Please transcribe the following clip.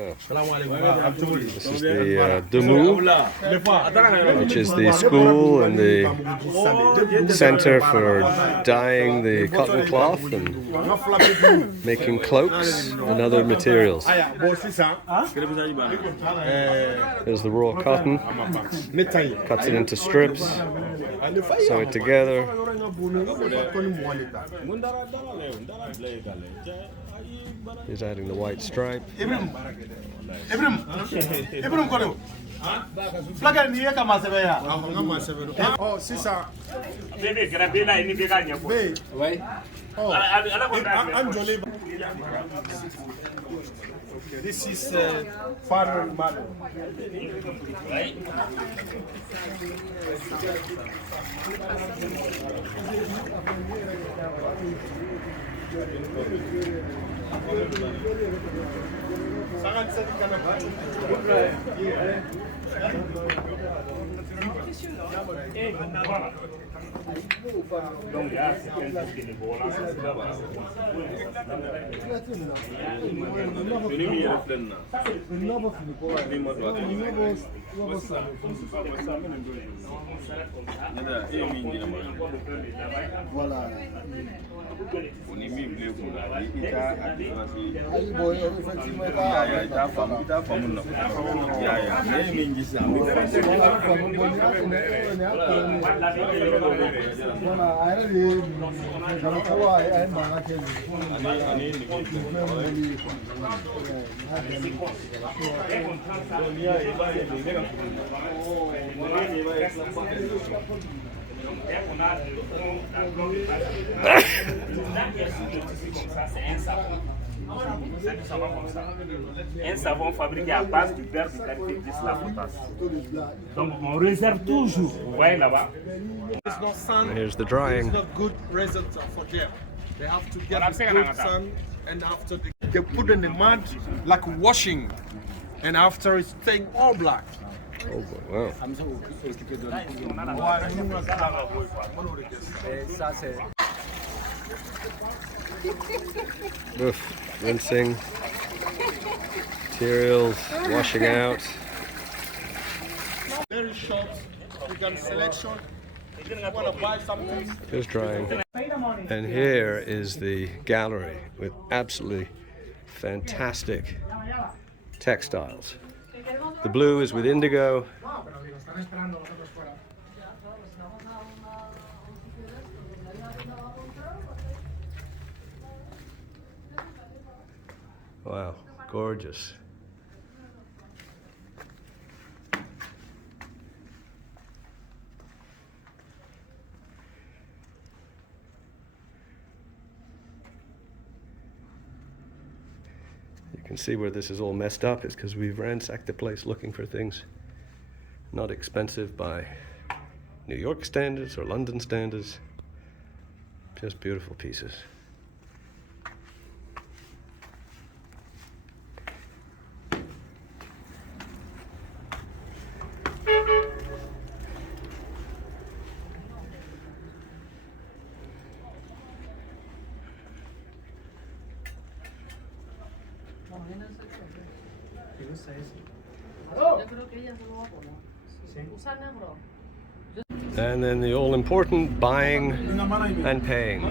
This is the Ndomo, which is the school and the center for dyeing the cotton cloth and making cloaks and other materials. There's the raw cotton, cuts it into strips, sew it together. He's adding the white stripe. This is father and mother. Un savon fabriqué à base du beurre de karité de la potasse. Donc on réserve toujours. Vous voyez là-bas. Here's the drying. It's not good result for them. They have to get good sun, and after they put in the mud like washing, and after it's staying all black. Oh, wow. Oof, rinsing, materials, washing out. Very short. You can selection. If you want to buy something. Just drying. And here is the gallery with absolutely fantastic textiles. The blue is with indigo. Wow, gorgeous. You can see where this is all messed up is because we've ransacked the place looking for things not expensive by New York standards or London standards. Just beautiful pieces. And then the all-important buying and paying.